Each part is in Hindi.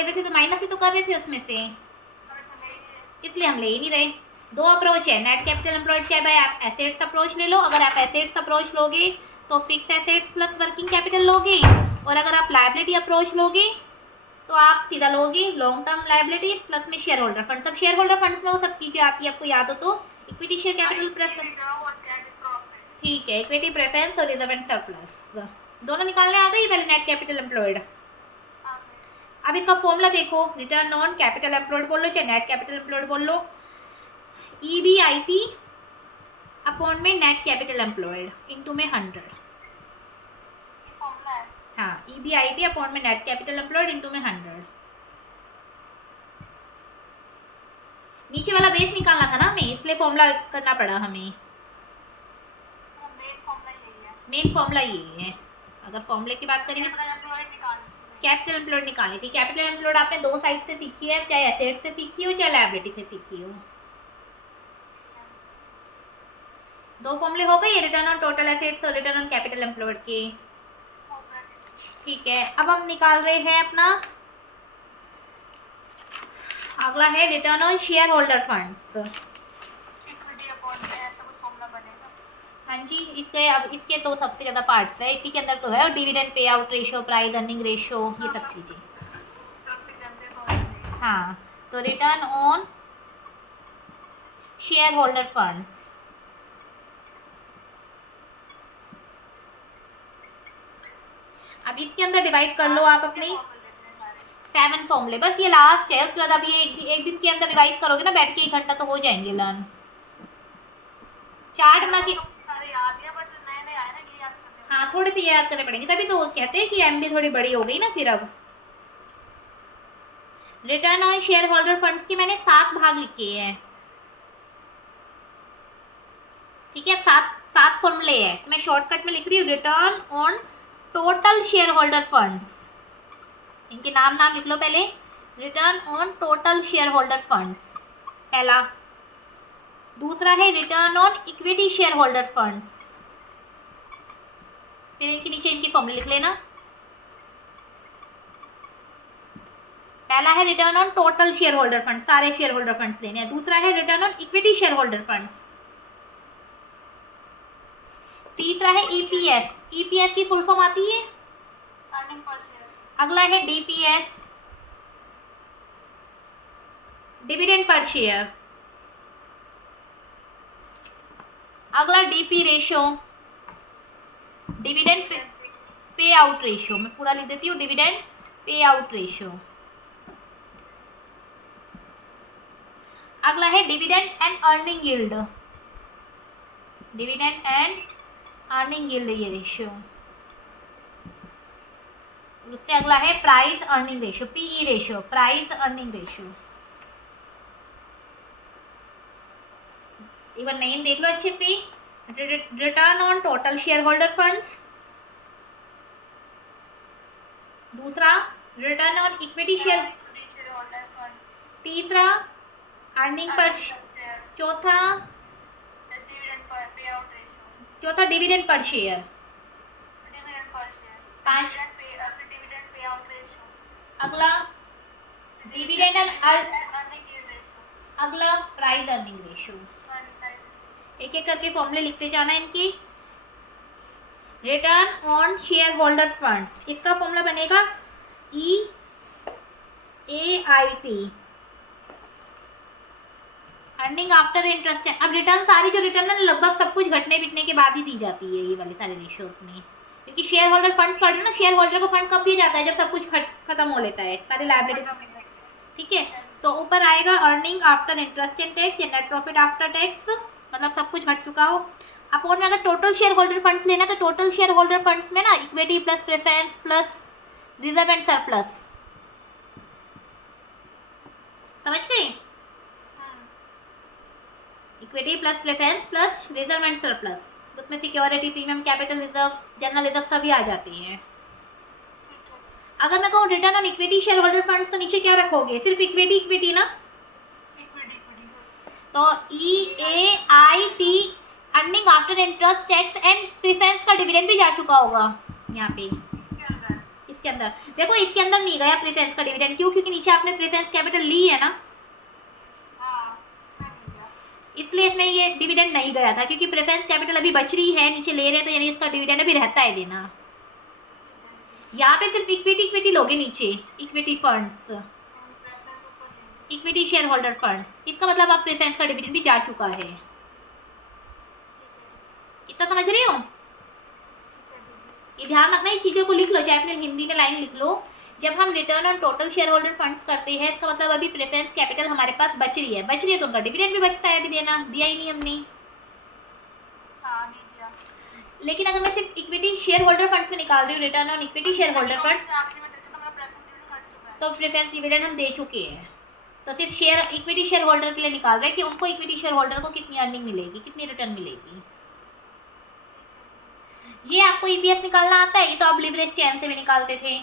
ले रहे थे तो माइनस ही तो कर रहे थे उसमें से, इसलिए हम ले ही नहीं रहे। दो अप्रोच है, नेट कैपिटल एम्प्लॉयड, चाहे आप एसेट्स अप्रोच ले लो, अगर आप एसेट्स अप्रोच लोगे तो fix assets plus working capital लोगे, और अगर आप लायबिलिटी अप्रोच लोगे तो आप सीधा लोगे लॉन्ग टर्म लायबिलिटी प्लस में शेयर होल्डर फंड। सब शेयर होल्डर फंड्स में वो सब चीज़ें आती है, आपको याद हो तो। इक्विटी शेयर कैपिटल प्रेफरेंस, ठीक है, इक्विटी प्रेफरेंस और रिजर्व एंड सरप्लस दोनों निकालने आ गई पहले नेट कैपिटल एम्प्लॉयड। अब इसका फॉर्मूला देखो, रिटर्न ऑन कैपिटल एम्प्लॉयड बोल लो चाहे नेट कैपिटल एम्प्लॉयड बोल लो, EBIT अपॉन में नेट कैपिटल एम्प्लॉयड इनटू में 100। हाँ, EBIT अपॉन में नेट कैपिटल एम्प्लॉयड इनटू में 100। नीचे वाला बेस निकालना था ना हमें, इसलिए फॉर्मूला करना पड़ा हमें। मेन फॉर्मूला यही है। अगर फॉर्मूले की बात करेंगे कैपिटल एम्प्लॉयड निकालनी थी। कैपिटल एम्प्लॉयड आपने दो साइड से सीखी है, चाहे एसेट से सीखी हो चाहे लायबिलिटी से सीखी हो। दो फॉर्मूले हो गए, रिटर्न ऑन टोटल एसेट्स और रिटर्न ऑन कैपिटल एम्प्लॉयड के। ठीक है, अब हम निकाल रहे हैं अपना अगला है return on share holder funds. हाँ जी, इसके अब इसके तो सबसे ज़्यादा पार्ट्स है, इसी के अंदर तो है, और dividend pay out ratio, price earning ratio, ये सब चीज़ें। हाँ, तो return on share holder funds, अब इसके अंदर डिवाइड कर लो आप अपनी 7 फॉर्मूले, बस ये लास्ट है, उसके बाद अब ये एक दिन के अंदर रिवाइज करोगे ना बैठ के, 1 घंटा तो हो जाएंगे लर्न। चार्ट बना के, हाँ थोड़े से याद करने पड़ेंगे, तभी तो कहते हैं कि MB थोड़ी बड़ी हो गई ना फिर। अब return on share holder funds के मैंने 7 भाग लिखे हैं, ठीक है। 7 फॉर्मूले हैं, तो मैं शॉर्टकट में लिख रही हूँ return on total share holder funds. इनके नाम लिख लो पहले, return on total share holder funds पहला। दूसरा है return on equity share holder funds, फिर इनके नीचे इनके फॉर्मूले लिख लेना। पहला है return on total share holder fund, सारे शेयर होल्डर फंड्स लेने हैं। दूसरा है return on equity share holder funds. तीसरा है EPS की फुल फॉर्म आती है अर्निंग पर शेयर। अगला है DPS, डिविडेंड पर शेयर। अगला DP ratio, dividend pay out ratio, मैं पूरा लिख देती हूँ, डिविडेंड पे आउट रेशो। अगला है dividend and earning yield, dividend and earning yield ये रेशियो। उससे अगला है price earning ratio, PE ratio, price earning ratio. एक बार नेम देख लो अच्छे से, return on total share holder funds. दूसरा रिटर्न ऑन इक्विटी शेयर। तीसरा अर्निंग पर। चौथा डिविडेंड पर शेयर। पांच अगला डिविडेंड एंड अगला प्राइस अर्निंग रेशियो। एक एक करके फॉर्मूले लिखते जाना इनकी। Return on share holder funds, इसका फॉर्मूला बनेगा EAIT, अर्निंग आफ्टर इंटरेस्ट। अब रिटर्न सारी जो रिटर्न है लगभग सब कुछ घटने पिटने के बाद ही दी जाती है ये वाली सारी रेशियोज में, क्योंकि शेयर होल्डर फंड्स पढ़ रहे हो ना, शेयर होल्डर को फंड कब दिया जाता है, जब सब कुछ खत्म हो लेता है, सारी लायबिलिटी, ठीक है। तो ऊपर आएगा earning after interest and tax या नेट प्रॉफिट आफ्टर टैक्स, मतलब सब कुछ घट चुका हो। अपॉन में अगर टोटल शेयर होल्डर फंड्स लेना तो टोटल शेयर होल्डर फंड्स में ना equity plus preference plus reserve and surplus, समझ गए? Equity plus preference plus reserve and surplus, उसमें security, premium, capital reserve, general reserve सभी आ जाती हैं। अगर मैं कहूँ return on equity share holder funds तो नीचे क्या रखोगे, सिर्फ इक्विटी ना, तो EAIT earning after interest tax and preference का डिविडेंड भी जा चुका होगा यहाँ पे, इसके अंदर देखो, इसके अंदर नहीं गया प्रेफरेंस का डिविडेंड। क्यों? क्योंकि नीचे आपने प्रेफरेंस कैपिटल ली है ना, इसलिए इसमें ये डिविडेंड नहीं गया था, क्योंकि प्रेफरेंस कैपिटल अभी बच रही है, नीचे ले रहे तो यानी इसका डिविडेंड अभी रहता है देना। यहाँ पे सिर्फ इक्विटी लोगे नीचे, equity funds, equity share holder funds, इसका मतलब आप प्रेफरेंस का डिविडेंड भी जा चुका है। इतना समझ रहे हो? ये ध्यान रखना, इन चीज़ों को लिख लो, चाहे अपने हिंदी में लाइन लिख लो। जब हम return on total share holder funds करते हैं, इसका मतलब अभी प्रेफरेंस कैपिटल हमारे पास बच रही है तो उनका डिविडेंड भी बचता है, अभी देना दिया ही नहीं हमने। लेकिन अगर मैं सिर्फ इक्विटी शेयर होल्डर फंड्स में निकाल रही हूँ, return on equity share holder fund, तो प्रेफरेंस डिविडेंड हम दे चुके हैं। तो सिर्फ शेयर इक्विटी शेयर होल्डर के लिए निकाल रहे हैं कि उनको इक्विटी शेयर होल्डर को कितनी अर्निंग मिलेगी, कितनी रिटर्न मिलेगी। ये आपको ईपीएस निकालना आता है, ये तो आप लिवरेज चेन से भी निकालते थे।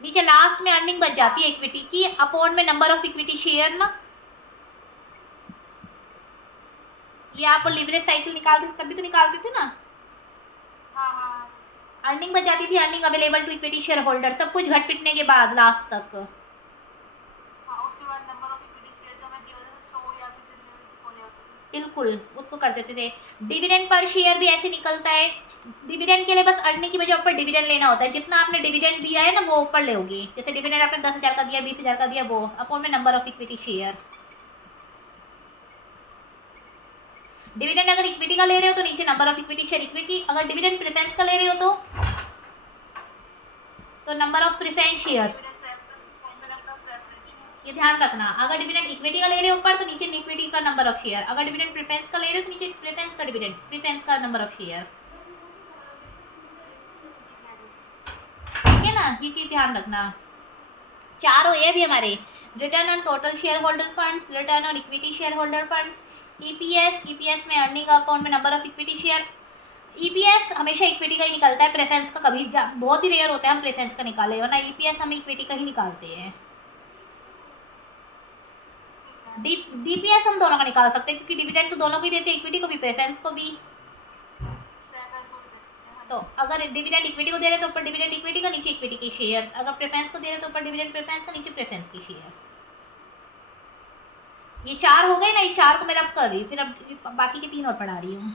नीचे लास्ट में अर्निंग बच जाती है इक्विटी की, अपॉन में नंबर ऑफ इक्विटी शेयर ना, ये आप लिवरेज साइकिल निकालते थे तभी तो निकालते थे ना। अर्निंग बच जाती थी, earning available to equity share holder, सब कुछ घट पिटने के बाद लास्ट तक। उसके बाद नंबर ऑफ इक्विटी शेयर जो हमें दिए होते थे 100 या कुछ, बिल्कुल उसको कर देते थे। डिविडेंड पर शेयर भी ऐसे निकलता है। डिविडेंड के लिए बस अर्निंग की वजह ऊपर डिविडेंड लेना होता है, जितना आपने डिविडेंड दिया है ना वो ऊपर लोगे। जैसे डिविडेंड आपने 10,000 का दिया, 20,000 का दिया, वो अपॉन में number of equity share. Dividend अगर इक्विटी का ले रहे हो तो नीचे number of equity share equity, अगर डिविडेंड प्रेफरेंस का ले रहे हो तो नंबर ऑफ प्रेफरेंस शेयर्स। ये ध्यान रखना, अगर डिविडेंड इक्विटी का ले रहे हो ऊपर तो नीचे इक्विटी का नंबर ऑफ शेयर, अगर डिविडेंड प्रेफरेंस का ले रहे हो तो नीचे प्रेफरेंस का डिविडेंड, प्रेफरेंस का नंबर ऑफ शेयर। ठीक है ना, ये चीज ध्यान रखना। चार हो ये भी हमारे, return on total share holder funds, return on equity share holder funds, EPS में अर्निंग अपॉन में number of equity share. EPS हमेशा इक्विटी का ही निकलता है, प्रेफरेंस का कभी बहुत ही रेयर होता है हम प्रेफरेंस का निकाले, वरना ईपीएस हम इक्विटी का ही निकालते हैं। डीपीएस हम दोनों का निकाल सकते हैं, क्योंकि डिविडेंड तो दोनों को ही देते हैं, इक्विटी को भी प्रेफरेंस को भी। तो अगर डिविडेंड इक्विटी को दे रहे तो ऊपर डिविडेंड इक्विटी का, नीचे इक्विटी के शेयर्स, अगर प्रेफरेंस को दे रहे तो ऊपर डिविडेंड प्रेफरेंस का, नीचे प्रेफरेंस के शेयर्स। ये चार हो गए ना, ये चार को मैं अब कर रही हूँ, फिर अब बाकी के तीन और पढ़ा रही हूँ।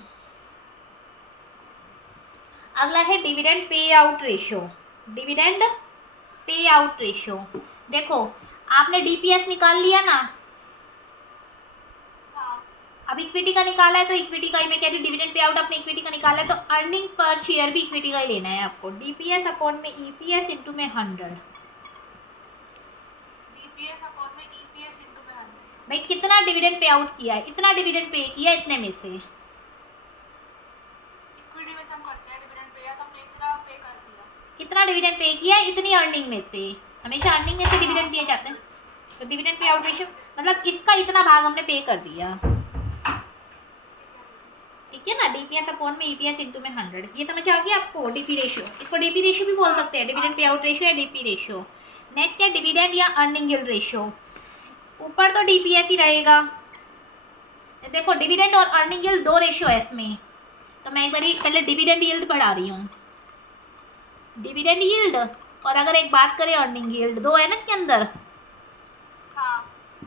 अगला है dividend pay out ratio. Dividend pay out ratio, देखो आपने डीपीएस निकाल लिया ना, अब इक्विटी का निकाला है तो इक्विटी का ही मैं कह रही हूँ, डिविडेंड पे आउट आपने इक्विटी का निकाला है तो अर्निंग पर शेयर भी इक्विटी का ही लेना है आपको। डीपीएस अपॉन में ईपीएस इंटू में 100। भाई कितना डिविडेंड पे आउट किया है, इतना डिविडेंड पे किया है, इतने में से इक्विटी में सम करते हैं डिविडेंड पे, या तो कितना पे कर दिया, कितना डिविडेंड पे किया है इतनी अर्निंग में से, हमेशा अर्निंग में से डिविडेंड दिए जाते हैं। तो डिविडेंड पे आउट रेशियो मतलब इसका इतना भाग हमने पे कर दिया। ठीक है ना, डीपीएस अपॉन में ईपीएस इंटू में 100, ये समझ आ गया आपको। डीपी रेशियो, इसको डीपी रेशियो भी बोल सकते हैं, डिविडेंड पे आउट रेशियो या डीपी रेशियो। नेक्स्ट है डिविडेंड या अर्निंग यील्ड रेशियो। ऊपर तो डीपीएस ही रहेगा, देखो डिविडेंड और अर्निंग यील्ड दो रेशियो है इसमें, तो मैं एक बार पहले डिविडेंड यील्ड पढ़ा रही हूँ। डिविडेंड यील्ड और अगर एक बात करें अर्निंग यील्ड, दो है ना इसके अंदर।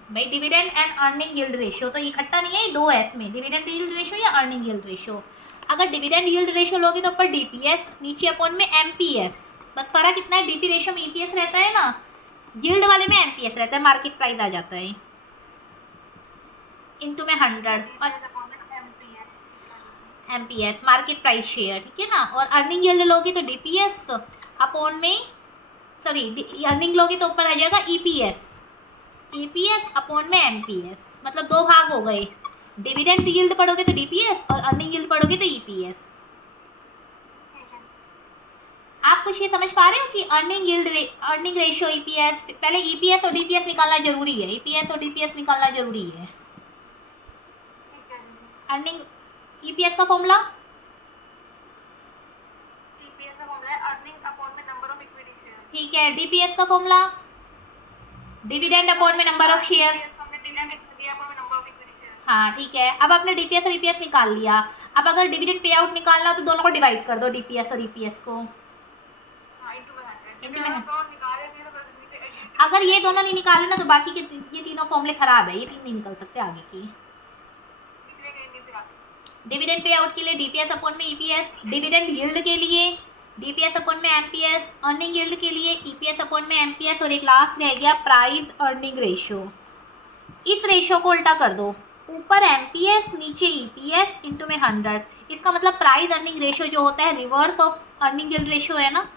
भाई dividend and earning yield ratio तो इकट्ठा नहीं है, दो है इसमें, डिविडेंड यील्ड रेशियो या अर्निंग यील्ड रेशियो। अगर डिविडेंड यील्ड रेशियो लोगे तो ऊपर डीपीएस, नीचे अपॉन में एमपीएस, बस फर्क कितना है, डीपी रेशियो में ईपीएस रहता है ना, यील्ड वाले में एमपीएस रहता है, मार्केट प्राइस आ जाता है, इनटू में 100 और एमपीएस मार्केट प्राइस शेयर। ठीक है ना, और अर्निंग यील्ड लोगे तो डीपीएस अपॉन में, सॉरी अर्निंग लोगे तो ऊपर आ जाएगा ईपीएस, ईपीएस अपॉन में एमपीएस, मतलब दो भाग हो गए। डिविडेंड यील्ड पढ़ोगे तो डीपीएस और अर्निंग यील्ड पढ़ोगे तो ईपीएस। आप कुछ ये समझ पा रहे हो कि earning yield earning ratio EPS, पहले ईपीएस और डीपीएस निकालना जरूरी है, ईपीएस और डीपीएस निकालना जरूरी है। अर्निंग ईपीएस का फॉर्मूला, ठीक है, डीपीएस का फॉर्मूला डिविडेंड अपॉन में नंबर ऑफ शेयर। हाँ ठीक है, अब आपने डीपीएस और ईपीएस निकाल लिया, अब अगर डिविडेंड पे आउट निकालना हो तो दोनों को डिवाइड कर दो, डीपीएस और ईपीएस को। अगर ये दोनों नहीं निकाले ना तो बाकी के ये तीनों फॉर्मूले खराब है, ये तीन नहीं निकल सकते आगे की। डिविडेंड पे आउट के लिए डीपीएस अपॉन में ईपीएस, डिविडेंड यील्ड के लिए डीपीएस अपॉन में एमपीएस, अर्निंग यील्ड के लिए ईपीएस अपॉन में एमपीएस, और एक लास्ट रह गया प्राइस अर्निंग रेशियो। इस रेशियो को उल्टा कर दो, ऊपर एमपीएस नीचे ईपीएस इनटू में 100। इसका मतलब प्राइस अर्निंग रेशियो जो होता है reverse of earning yield ratio है ना,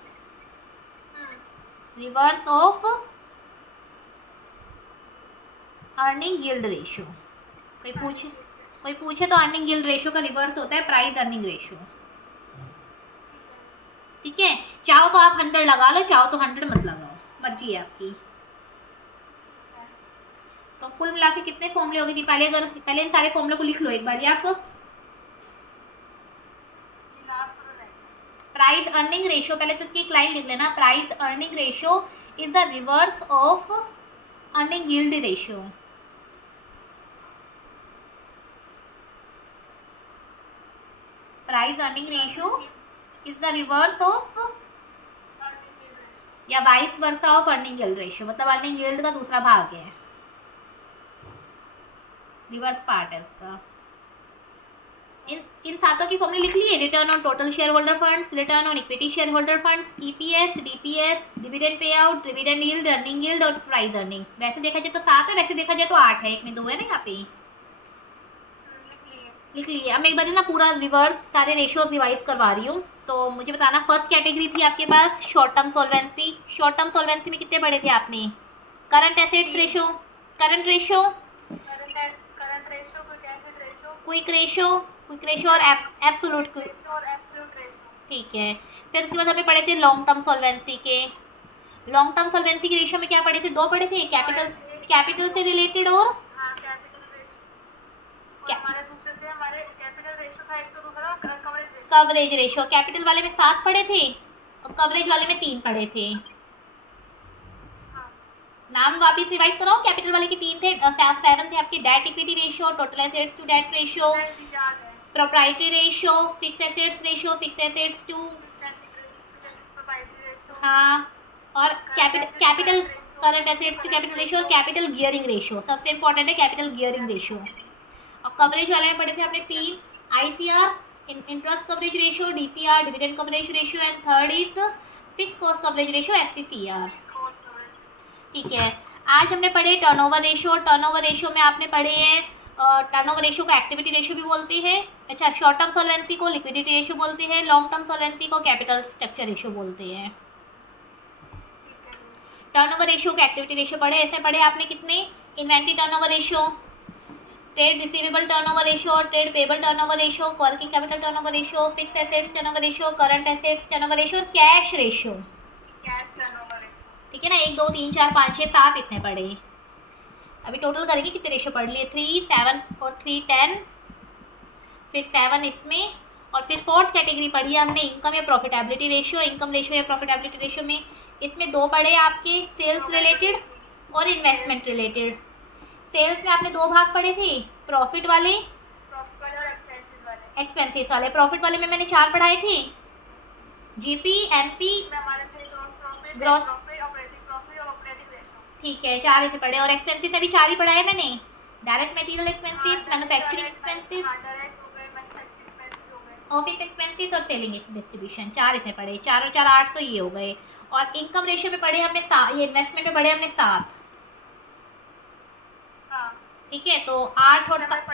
reverse of earning yield ratio. कोई पूछे तो अर्निंग यील्ड रेशियो का रिवर्स होता है प्राइस अर्निंग रेशियो। ठीक है, चाहो तो आप 100 लगा लो, चाहो तो 100 मत लगाओ, मर्जी है आपकी। तो कुल मिला के कितने फॉर्मूले हो गए दीपाली? अगर पहले इन सारे फॉर्मूले को लिख लो एक बार आप। प्राइस अर्निंग रेशियो, पहले तो इसकी एक लाइन लिख लेना, price earning ratio is the reverse of earning yield ratio. Price earning ratio is the reverse of या vice versa of earning yield ratio, मतलब अर्निंग यील्ड का दूसरा भाग है, रिवर्स पार्ट है उसका। इन सातों की फॉर्मूले लिख लिए, return on total share holder funds, return on equity share holder funds, EPS, DPS, dividend payout, dividend yield, earning yield और प्राइस अर्निंग। वैसे देखा जाए तो 7 है, वैसे देखा जाए तो 8 है, एक में 2 है ना यहाँ पे। लिख लिए। अब मैं एक बार ना पूरा रिवर्स सारे रेशियोज रिवाइज करवा रही हूँ, तो मुझे बताना। फर्स्ट कैटेगरी थी आपके पास short term solvency. Short term solvency में कितने पढ़े थे आपने? Current assets ratio, current ratio, quick ratio, quick ratio और एब्सोल्यूट क्विक। ठीक है, फिर उसके बाद हमने पढ़े थे लॉन्ग टर्म सॉल्वेंसी के। लॉन्ग टर्म सॉल्वेंसी के रेशियो में क्या पढ़े थे? 2 पढ़े थे, कैपिटल से रिलेटेड और कवरेज रेशियो। कैपिटल वाले में 7 पढ़े थे और कवरेज वाले में 3 पढ़े थे। नाम वापिस रिवाइज कराओ। कैपिटल वाले के 3 थे, 7 थे आपके। Debt equity ratio, total assets to debt ratio, proprietary ratio, fix assets ratio, fix assets to, हाँ, और capital current assets to capital ratio और कैपिटल गियरिंग रेशियो। सबसे इंपॉर्टेंट है कैपिटल गियरिंग रेशियो। और कवरेज वाले में पढ़े थे आपने 3, ICR, interest coverage ratio, DCR, dividend coverage ratio, and third is fix cost coverage ratio, FCCR. ठीक है, आज हमने पढ़े टर्नओवर रेशियो। टर्नओवर रेशियो में आपने पढ़े हैं, टर्नओवर रेशियो को एक्टिविटी रेशियो भी बोलते हैं। अच्छा, शॉर्ट टर्म सॉल्वेंसी को लिक्विडिटी रेशियो बोलते हैं, लॉन्ग टर्म सॉल्वेंसी को कैपिटल स्ट्रक्चर रेशियो बोलते हैं। टर्नओवर रेशियो को एक्टिविटी रेशियो पढ़े। ऐसे पढ़े आपने कितने? Inventory turnover ratio, trade receivable turnover ratio, trade payable turnover ratio, working capital turnover ratio, fix assets turnover ratio, current assets turnover ratio, cash ratio. ठीक है ना, 1 2 3 4 5 6 7 इसमें पढ़े। अभी टोटल करेंगे कितने रेशियो पढ़ लिए? 3 7 और 3 10, फिर 7 इसमें, और फिर फोर्थ कैटेगरी पढ़ी हमने इनकम या प्रॉफिटेबिलिटी रेशियो। इनकम रेशियो या प्रॉफिटेबिलिटी रेशियो में इसमें 2 पढ़े आपके, सेल्स रिलेटेड और इन्वेस्टमेंट रिलेटेड। सेल्स में आपने 2 भाग पढ़े थे, प्रॉफिट वाले, एक्सपेंसेस वाले। प्रॉफिट वाले में मैंने 4 पढ़ाए थे, जीपी, एमपी, ग्रोथ। ठीक है, 4 ऐसे पढ़े। और एक्सपेंसेस अभी 4 ही पढ़ाए मैंने, direct material expenses, manufacturing expenses, office expenses और सेलिंग डिस्ट्रीब्यूशन। 4 ऐसे पढ़े। 4 और 4 8 तो ये हो गए। और इनकम रेशियो में पढ़े हमने 7, ये इन्वेस्टमेंट में पढ़े हमने 7। ठीक है, तो 8 और 7।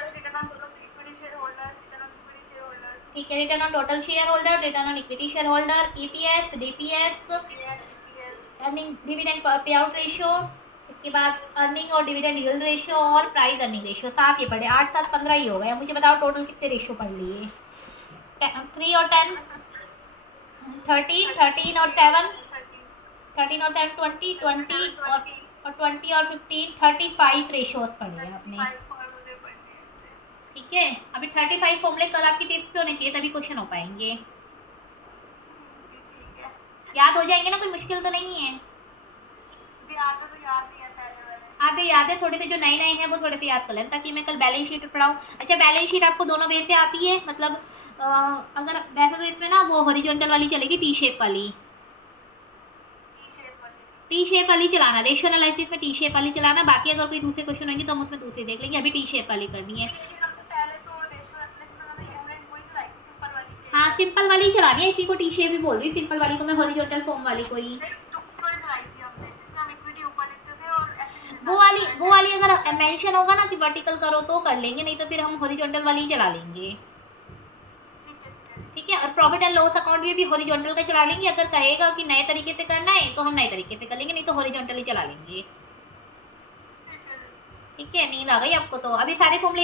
ठीक है, return on total share holder, return on equity share holder, EPS, DPS, earning dividend pay out ratio, इसके बाद अर्निंग और डिविडेंड यील्ड रेशियो और प्राइस अर्निंग रेशियो। 7 ये पढ़े। 8 7 15 ही हो गए। मुझे बताओ टोटल कितने रेशियो पढ़ लिए? 3 और 10 13, 13 और 7 13 और 7 20, 20 और 20 और 15 35 रेशियोज पढ़े आपने। ठीक है, अभी 35 फॉर्मूले कल आपकी टिप्स पे होने चाहिए, तभी क्वेश्चन हो पाएंगे। याद हो जाएंगे ना? कोई मुश्किल तो नहीं है? आधे याद है, थोड़े से जो नए हैं वो थोड़े से याद कर लें, ताकि मैं कल बैलेंस शीट पढ़ाऊँ। अच्छा, बैलेंस शीट आपको दोनों वे से आती है, मतलब अगर वैसे तो इसमें ना वो हॉरिजॉन्टल वाली चलेगी, टी शेप वाली। टी शेप वाली चलाना, रेशियो एनालिसिस में टी शेप वाली चलाना, बाकी अगर कोई दूसरे क्वेश्चन होंगे तो हम उसमें दूसरे देख लेंगे, अभी टी शेप वाली करनी है। हाँ सिंपल वाली चलानी है, इसी को टी शेप ही बोल रही हूँ, सिंपल वाली को मैं हॉरिजॉन्टल फॉर्म वाली को ही। वो वाली अगर मेंशन होगा ना कि वर्टिकल करो तो कर लेंगे, नहीं तो फिर हम हॉरिजॉन्टल वाली ही चला लेंगे। ठीक है, और प्रॉफिट एंड लॉस अकाउंट भी हॉरिजॉन्टल का चला लेंगे, अगर कहेगा कि नए तरीके से करना है तो हम नए तरीके से कर लेंगे, नहीं तो हॉरिजॉन्टल ही चला लेंगे। ठीक है, नींद आ गई आपको तो? अभी सारे फॉर्मूले